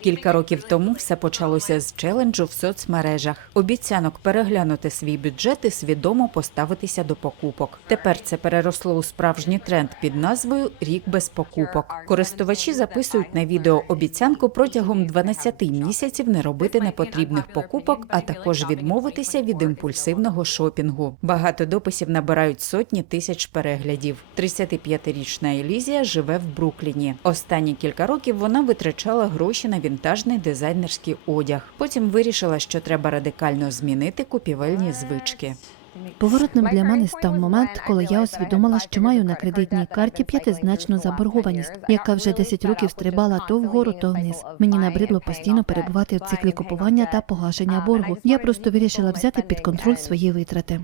Кілька років тому все почалося з челенджу в соцмережах. Обіцянок переглянути свій бюджет і свідомо поставитися до покупок. Тепер це переросло у справжній тренд під назвою Рік без покупок. Користувачі записують на відео обіцянку протягом 12 місяців не робити непотрібних покупок, а також відмовитися від імпульсивного шопінгу. Багато дописів набирають сотні тисяч переглядів. 35-річна Елізія живе в Брукліні. Останні кілька років вона витрачала гроші на вінтажний дизайнерський одяг. Потім вирішила, що треба радикально змінити купівельні звички. Поворотним для мене став момент, коли я усвідомила, що маю на кредитній карті п'ятизначну заборгованість, яка вже 10 років стрибала то вгору, то вниз. Мені набридло постійно перебувати в циклі купування та погашення боргу. Я просто вирішила взяти під контроль свої витрати.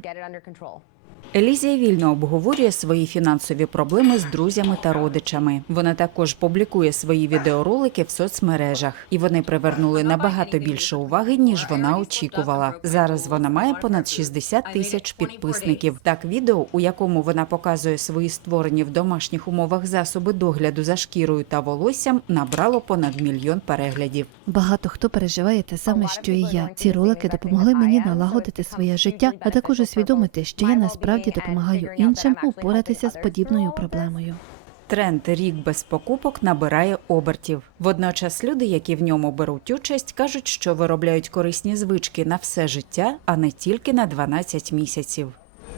Елізія вільно обговорює свої фінансові проблеми з друзями та родичами. Вона також публікує свої відеоролики в соцмережах, і вони привернули набагато більше уваги, ніж вона очікувала. Зараз вона має понад 60 тисяч підписників. Так, відео, у якому вона показує свої створені в домашніх умовах засоби догляду за шкірою та волоссям, набрало понад мільйон переглядів. Багато хто переживає те саме, що і я. Ці ролики допомогли мені налагодити своє життя, а також усвідомити, що я насправді допомагаю іншим упоратися з подібною проблемою. Тренд рік без покупок набирає обертів. Водночас люди, які в ньому беруть участь, кажуть, що виробляють корисні звички на все життя, а не тільки на 12 місяців.